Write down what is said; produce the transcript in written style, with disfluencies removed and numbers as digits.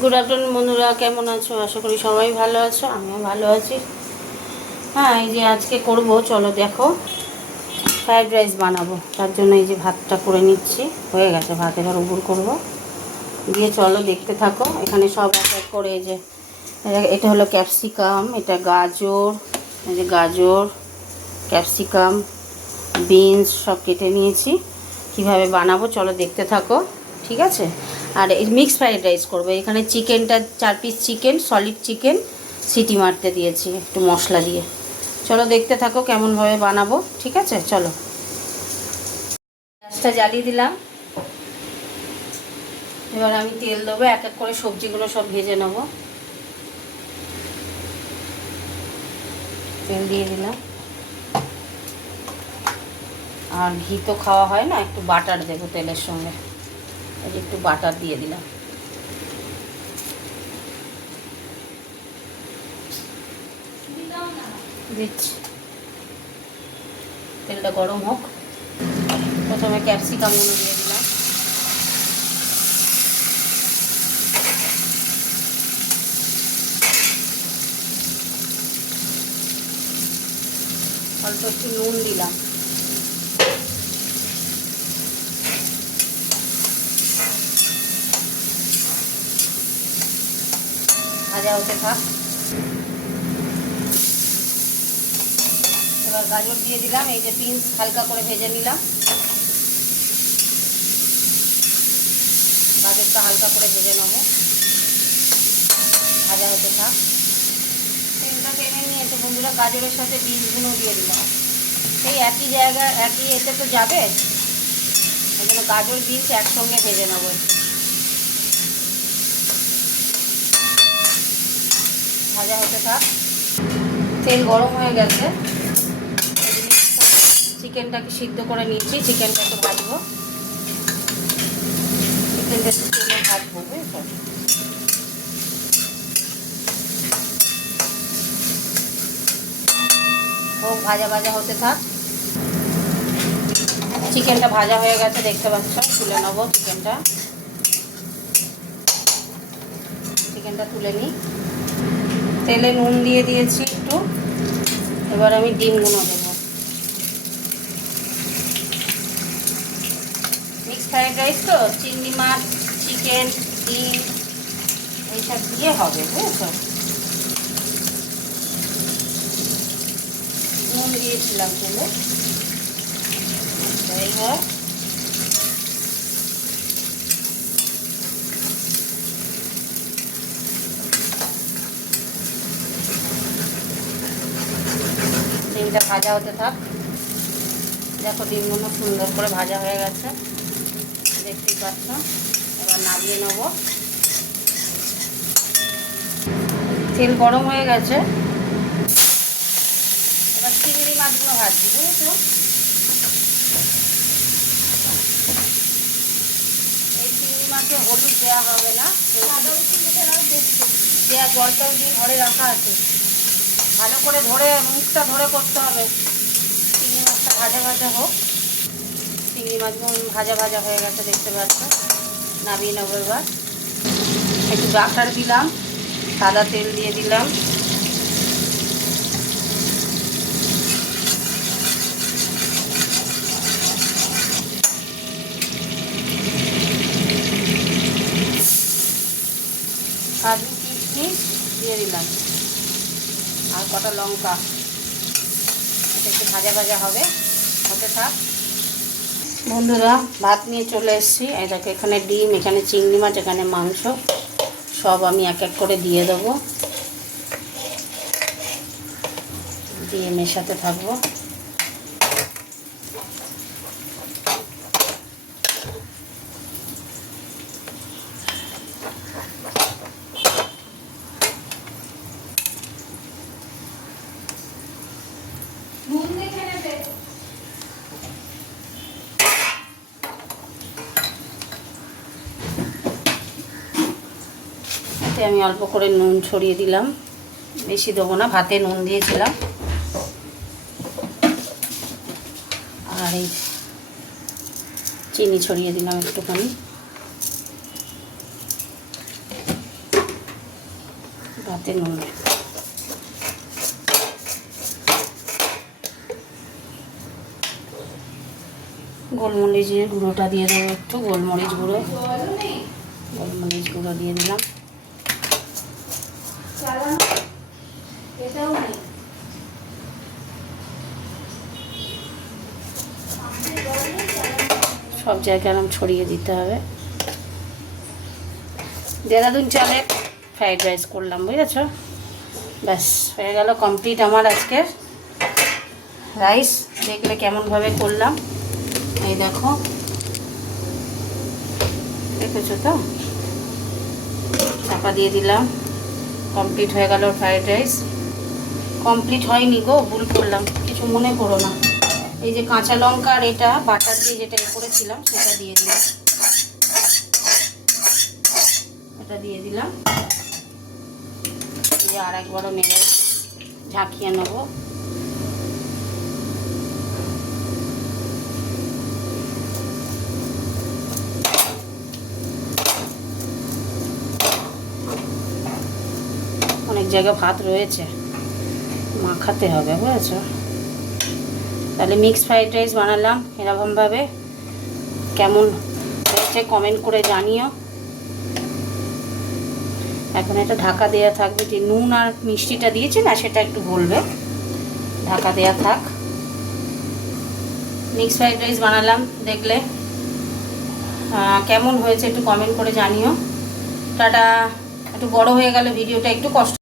Good afternoon বন্ধুরা, কেমন আছো? আশা করি সবাই ভালো আছো, আমিও ভালো আছি। হ্যাঁ, এই যে আজকে করব, চলো দেখো, ফ্রাইড রাইস বানাবো। তার জন্য এই যে ভাতটা করে নিচ্ছি, হয়ে গেছে ভাত, এবার উবুর করব দিয়ে। চলো দেখতে থাকো। এখানে সব এক করে, এই যে এটা হলো ক্যাপসিকাম, এটা গাজর, এই যে গাজর, ক্যাপসিকাম, বিনস সব কেটে নিয়েছি। কিভাবে বানাবো চলো দেখতে থাকো, ঠিক আছে? আর এই মিক্স ফ্রাইড রাইস করবো। এখানে চিকেনটা 4 piece chicken, solid chicken city মারতে দিয়েছি একটু মশলা দিয়ে। চলো দেখতে থাকো কেমনভাবে বানাবো, ঠিক আছে? চলো, গ্যাসটা জ্বালিয়ে দিলাম। এবার আমি তেল দেবো, এক এক করে সবজিগুলো সব ভেজে নেবো। তেল দিয়ে দিলাম। আর ঘি তো খাওয়া হয় না, একটু বাটার দেবো তেলের সঙ্গে। এই যে একটু বাটার দিয়ে দিলাম। দিচ্ছি, তেলটা গরম হোক। প্রথমে ক্যাপসিকামগুলো দিয়ে দিলাম। অল্প একটু নুন দিলাম। ভাজা হতে থাক। এবার গাজর দিয়ে দিলাম। এই যে বিনস হালকা করে ভেজে নিলাম। গাজরটা হালকা করে ভেজে নেবো, ভাজা হতে থাক। তেলটা টেনে নিয়েছে বন্ধুরা, গাজরের সাথে বিনসগুলো দিয়ে দিলাম। সেই একই জায়গা, একই এতে তো যাবে, ওই জন্য গাজর বিনস একসঙ্গে ভেজে নেবো। ভাজা হতে থাক। তেল গরম হয়ে গেছে। চিকেনটাকে সিদ্ধ করে নিচ্ছি, চিকেনটাকে ভাজবো। চিকেনটা একটু তেলে ভাজবো, বুঝেছো? হোক, ভাজা ভাজা হতে থাক। চিকেনটা ভাজা হয়ে গেছে, দেখতে পাচ্ছ। তুলে নেবো চিকেনটা। চিকেনটা তুলে নিই। তেলে নুন দিয়ে দিয়েছি একটু। এবার আমি ডিমগুলো দেবো। মিক্স ফ্রাইড রাইস তো, চিংড়ি মাছ, চিকেন, ডিম এইসব দিয়ে হবে, বুঝেছো? নুন দিয়েছিলাম তেলে। এইবার ডিমটা ভাজা হতে থাক। দেখো ডিমগুলো সুন্দর করে ভাজা হয়ে গেছে, দেখতেই পাচ্ছ। এবার নামিয়ে নেব। তেল গরম হয়ে গেছে। এবার চিংড়ি মাছগুলো ভাজছি, বুঝেছো? এই চিংড়ি মাছে হলুদ দেওয়া হবে না, দেওয়া জলটাও দিয়ে ঘরে রাখা আছে। ভালো করে ধরে, মুখটা ধরে করতে হবে। চিংড়ি মাছটা ভাজা ভাজা হোক। চিংড়ি মাছগুলো ভাজা ভাজা হয়ে গেছে, দেখতে পাচ্ছ। নামিয়ে নেবো। এবার একটু বাটার দিলাম, সাদা তেল দিয়ে দিলাম। কাজু কিশমিশ দিয়ে দিলাম, আর কটা লঙ্কা। এটা একটু ভাজা ভাজা হবে, হতে থাক। বন্ধুরা, ভাত নিয়ে চলে এসেছি। এটাকে, এখানে ডিম, এখানে চিংড়ি মাছ, এখানে মাংস, সব আমি এক এক করে দিয়ে দেবো। দিয়ে মেশাতে থাকবো। আমি অল্প করে নুন ছড়িয়ে দিলাম, বেশি দেবো না, ভাতে নুন দিয়েছিলাম। আর এই চিনি ছড়িয়ে দিলাম একটুখানি। ভাতে নুন, গোলমরিচের গুঁড়োটা দিয়ে দেবো একটু, গোলমরিচ গুঁড়ো দিয়ে দিলাম। সব জায়গায় আরাম ছড়িয়ে দিতে হবে। দেরাদুন চালে ফ্রাইড রাইস করলাম, বুঝেছ? ব্যাস হয়ে গেল কমপ্লিট আমার আজকের রাইস। দেখলে কেমনভাবে করলাম, এই দেখো, দেখেছো তো? চাপা দিয়ে দিলাম, কমপ্লিট হয়ে গেল ফ্রাইড রাইস। কমপ্লিট হয়নি গো, ভুল করলাম, কিছু মনে করো না। এই যে কাঁচা লঙ্কা আর এটা বাটার দিয়ে যেটা করেছিলাম সেটা দিয়ে দিলাম, এটা দিয়ে দিলাম। এই যে আর একবারও নেড়ে ঝাঁকিয়ে নেবো। অনেক জায়গায় ভাত রয়েছে, মাখাতে হবে, বুঝেছো? তাহলে মিক্সড ফ্রাইড রাইস বানালাম এরকমভাবে। কেমন হয়েছে কমেন্ট করে জানিও। এখন এটা ঢাকা দেওয়া থাকবে, যে নুন আর মিষ্টিটা দিয়েছি না সেটা একটু বলবে, ঢাকা দেওয়া থাক। মিক্সড ফ্রাইড রাইস বানালাম, দেখলে কেমন হয়েছে একটু কমেন্ট করে জানিও। টাটা। একটু বড় হয়ে গেল ভিডিওটা, একটু কষ্ট